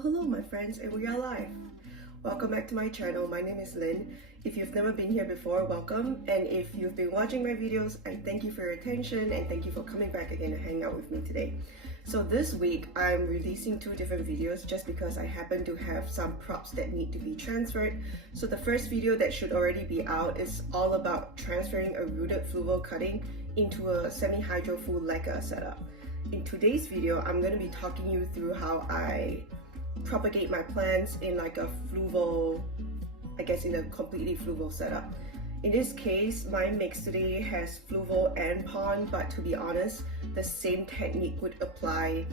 Hello my friends, and we are live. Welcome back to my channel. My name is Lynn. If you've never been here before, welcome. And if you've been watching my videos, I thank you for your attention and thank you for coming back again to hang out with me today. So this week, I'm releasing two different videos just because I happen to have some props that need to be transferred. So the first video that should already be out is all about transferring a rooted fluval cutting into a semi-hydro full lacquer setup. In today's video, I'm going to be talking you through how I propagate my plants in like a fluval, in a completely fluval setup. In this case, my mix today has fluval and pond, but to be honest, the same technique would apply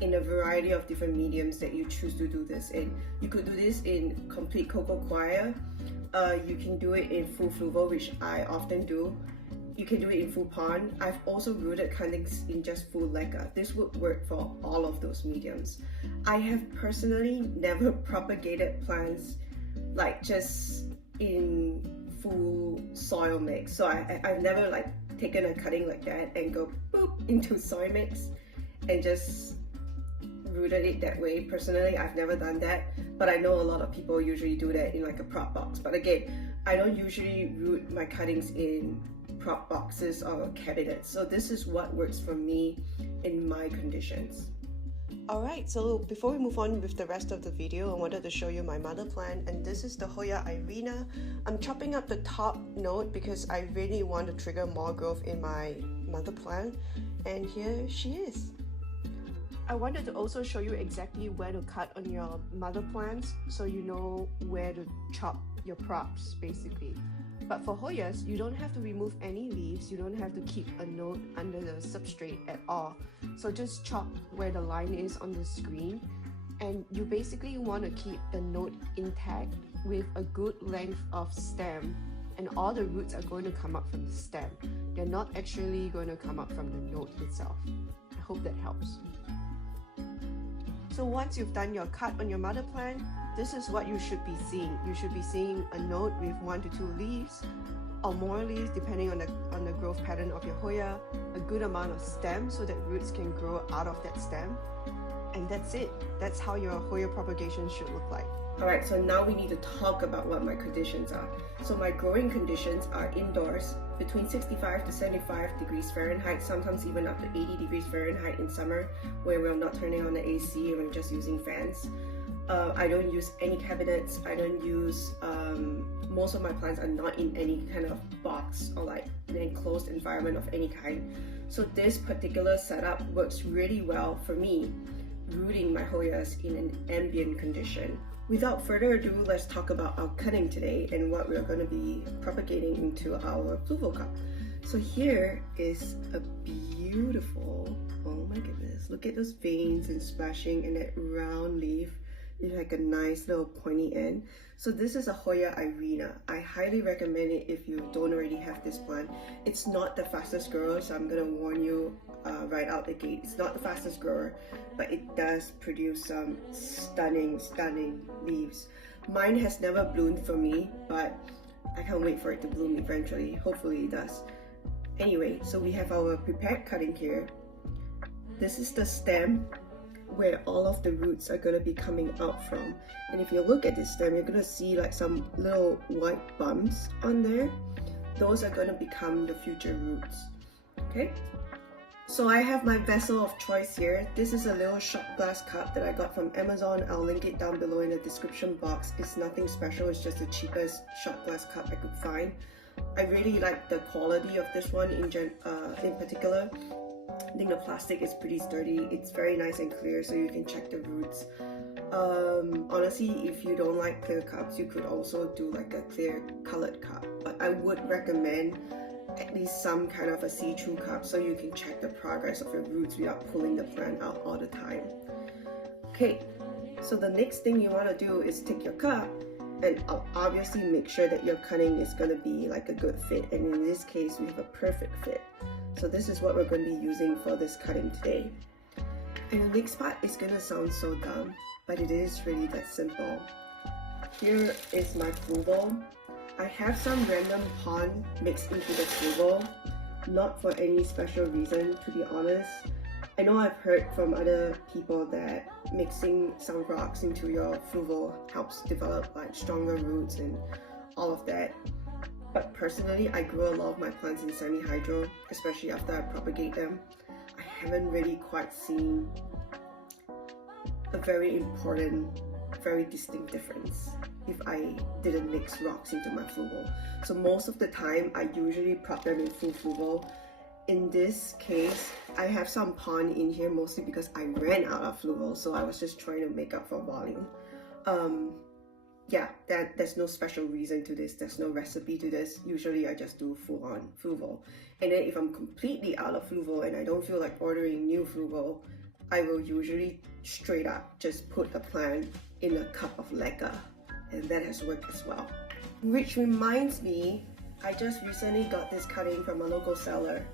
in a variety of different mediums that you choose to do this in. You could do this in complete coco coir, you can do it in full fluval, which I often do. You can do it in full pond. I've also rooted cuttings in just full lacquer. This would work for all of those mediums. I have personally never propagated plants like just in full soil mix. So I've never like taken a cutting like that and go boop into soil mix and just rooted it that way. Personally, I've never done that, but I know a lot of people usually do that in like a prop box. But again, I don't usually root my cuttings in prop boxes or cabinets. So this is what works for me in my conditions. Alright, so before we move on with the rest of the video, I wanted to show you my mother plant, and this is the Hoya Irina. I'm chopping up the top node because I really want to trigger more growth in my mother plant, and here she is. I wanted to also show you exactly where to cut on your mother plants so you know where to chop your props basically. But for Hoyas, you don't have to remove any leaves, you don't have to keep a node under the substrate at all. So just chop where the line is on the screen, and you basically want to keep the node intact with a good length of stem, and all the roots are going to come up from the stem. They're not actually going to come up from the node itself. I hope that helps. So once you've done your cut on your mother plant, this is what you should be seeing. You should be seeing a node with 1 to 2 leaves or more leaves depending on the growth pattern of your Hoya, a good amount of stem so that roots can grow out of that stem, and that's it. That's how your Hoya propagation should look like. Alright, so now we need to talk about what my conditions are. So my growing conditions are indoors between 65 to 75 degrees Fahrenheit, sometimes even up to 80 degrees Fahrenheit in summer where we're not turning on the AC and we're just using fans. I don't use any cabinets. I don't use, most of my plants are not in any kind of box or like an enclosed environment of any kind. So this particular setup works really well for me, rooting my Hoyas in an ambient condition. Without further ado, let's talk about our cutting today and what we're going to be propagating into our fluval cup. So here is a beautiful, oh my goodness, look at those veins and splashing and that round leaf. It's like a nice little pointy end. So this is a Hoya Irina. I highly recommend it if you don't already have this plant. It's not the fastest grower, so I'm gonna warn you right out the gate. It's not the fastest grower, but it does produce some stunning leaves. Mine has never bloomed for me, but I can't wait for it to bloom eventually. Hopefully it does. Anyway, so we have our prepared cutting here. This is the stem where all of the roots are going to be coming out from, and if you look at this stem, you're going to see like some little white bumps on there. Those are going to become the future roots. Okay, so I have my vessel of choice here. This is a little shot glass cup that I got from Amazon. I'll link it down below in the description box. It's nothing special, it's just the cheapest shot glass cup I could find. I really like the quality of this one in particular. I think the plastic is pretty sturdy. It's very nice and clear, so you can check the roots. Honestly, if you don't like clear cups, you could also do like a clear colored cup, but I would recommend at least some kind of a see-through cup so you can check the progress of your roots without pulling the plant out all the time. Okay, so the next thing you want to do is take your cup and obviously make sure that your cutting is going to be like a good fit, and in this case we have a perfect fit. So this is what we're going to be using for this cutting today. And the next part is going to sound so dumb, but it is really that simple. Here is my fluval. I have some random pond mixed into the fluval, not for any special reason, to be honest. I know I've heard from other people that mixing some rocks into your fluval helps develop like stronger roots and all of that. But personally, I grow a lot of my plants in semi-hydro, especially after I propagate them. I haven't really quite seen a very important, very distinct difference if I didn't mix rocks into my fluval. So most of the time, I usually prop them in full fluval. In this case, I have some pond in here mostly because I ran out of fluval, so I was just trying to make up for volume. Yeah, there's no special reason to this. There's no recipe to this. Usually I just do full on fluval. And then if I'm completely out of fluval and I don't feel like ordering new fluval, I will usually straight up just put the plant in a cup of leca. And that has worked as well. Which reminds me, I just recently got this cutting from a local seller.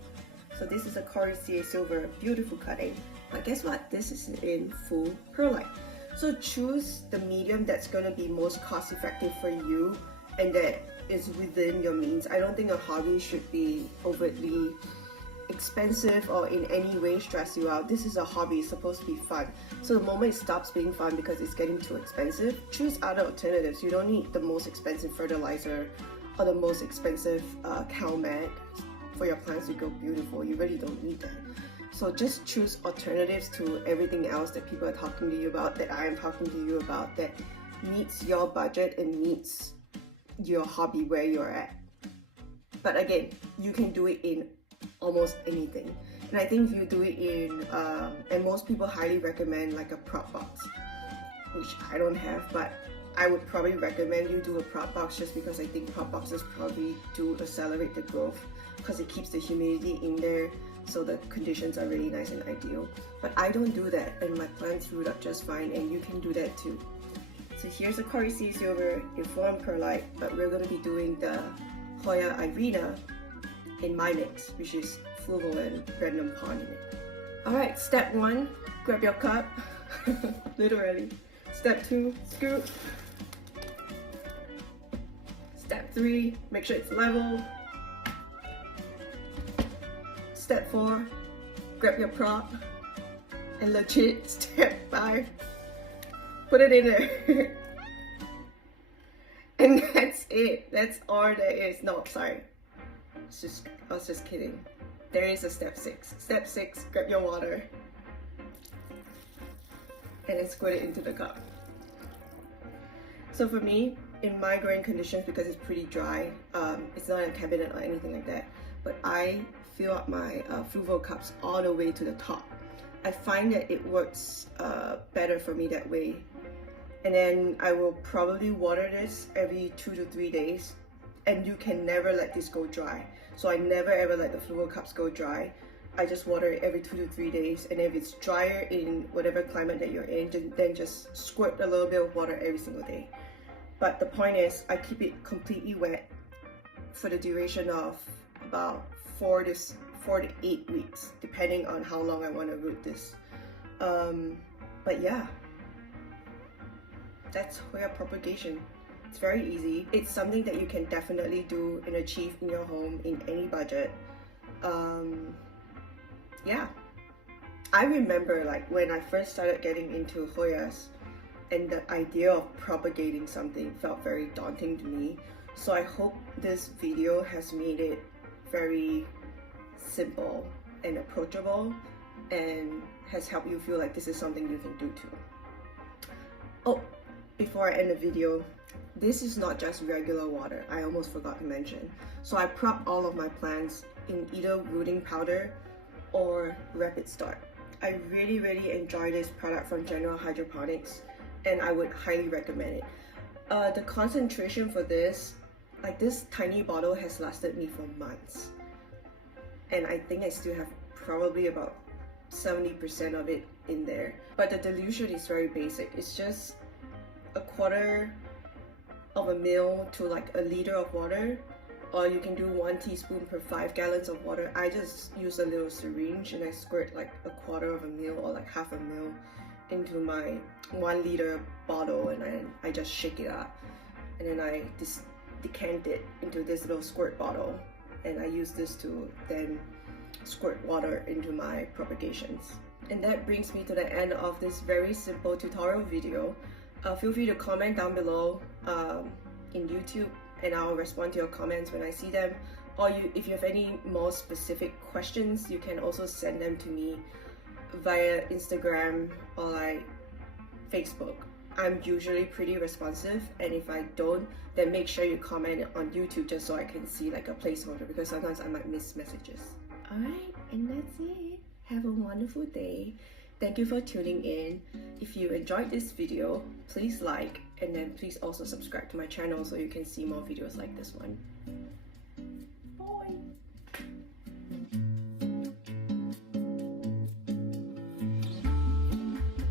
So this is a Coricia Silver, beautiful cutting. But guess what? This is in full perlite. So choose the medium that's going to be most cost effective for you and that is within your means. I don't think a hobby should be overtly expensive or in any way stress you out. This is a hobby, it's supposed to be fun. So the moment it stops being fun because it's getting too expensive, choose other alternatives. You don't need the most expensive fertilizer or the most expensive cow mat for your plants to grow beautiful. You really don't need that. So just choose alternatives to everything else that people are talking to you about, that I am talking to you about, that meets your budget and meets your hobby where you're at. But again, you can do it in almost anything. And I think if you do it in, and most people highly recommend like a prop box, which I don't have, but I would probably recommend you do a prop box just because I think prop boxes probably do accelerate the growth because it keeps the humidity in there, so the conditions are really nice and ideal. But I don't do that and my plants root up just fine, and you can do that too. So here's a Coricia Silver in full perlite, but we're going to be doing the Hoya Irina in my mix, which is fluval and random pond in it. Alright, step 1, grab your cup, literally. Step 2, scoop. Step 3, make sure it's level. Step 4, grab your prop. And legit, step 5, put it in there. And that's it. That's all there is. No, sorry. I was just kidding. There is a step 6. Step 6, grab your water. And then squirt it into the cup. So for me, in my growing conditions, because it's pretty dry, it's not in a cabinet or anything like that, but I fill up my fluval cups all the way to the top. I find that it works better for me that way. And then I will probably water this every 2 to 3 days, and you can never let this go dry. So I never ever let the fluval cups go dry. I just water it every 2 to 3 days, and if it's drier in whatever climate that you're in, then just squirt a little bit of water every single day. But the point is, I keep it completely wet for the duration of about 4 to 8 weeks, depending on how long I want to root this. But yeah, that's Hoya propagation. It's very easy. It's something that you can definitely do and achieve in your home in any budget. Yeah, I remember like when I first started getting into Hoyas, and the idea of propagating something felt very daunting to me. So I hope this video has made it very simple and approachable and has helped you feel like this is something you can do too. Oh, before I end the video, this is not just regular water. I almost forgot to mention. So I prop all of my plants in either rooting powder or rapid start. I really enjoy this product from General Hydroponics, and I would highly recommend it. The concentration for this, like this tiny bottle has lasted me for months, and I think I still have probably about 70% of it in there. But the dilution is very basic. It's just 1/4 of a ml to like a liter of water, or you can do 1 teaspoon per 5 gallons of water. I just use a little syringe and I squirt like 1/4 of a ml or like half a ml into my 1 liter bottle, and I just shake it up, and then I decant it into this little squirt bottle, and I use this to then squirt water into my propagations. And that brings me to the end of this very simple tutorial video. Feel free to comment down below in YouTube, and I'll respond to your comments when I see them. Or if you have any more specific questions, you can also send them to me via Instagram or like Facebook. I'm usually pretty responsive, and if I don't, then make sure you comment on YouTube just so I can see like a placeholder, because sometimes I might miss messages. Alright, and that's it. Have a wonderful day. Thank you for tuning in. If you enjoyed this video, please like, and then please also subscribe to my channel so you can see more videos like this one.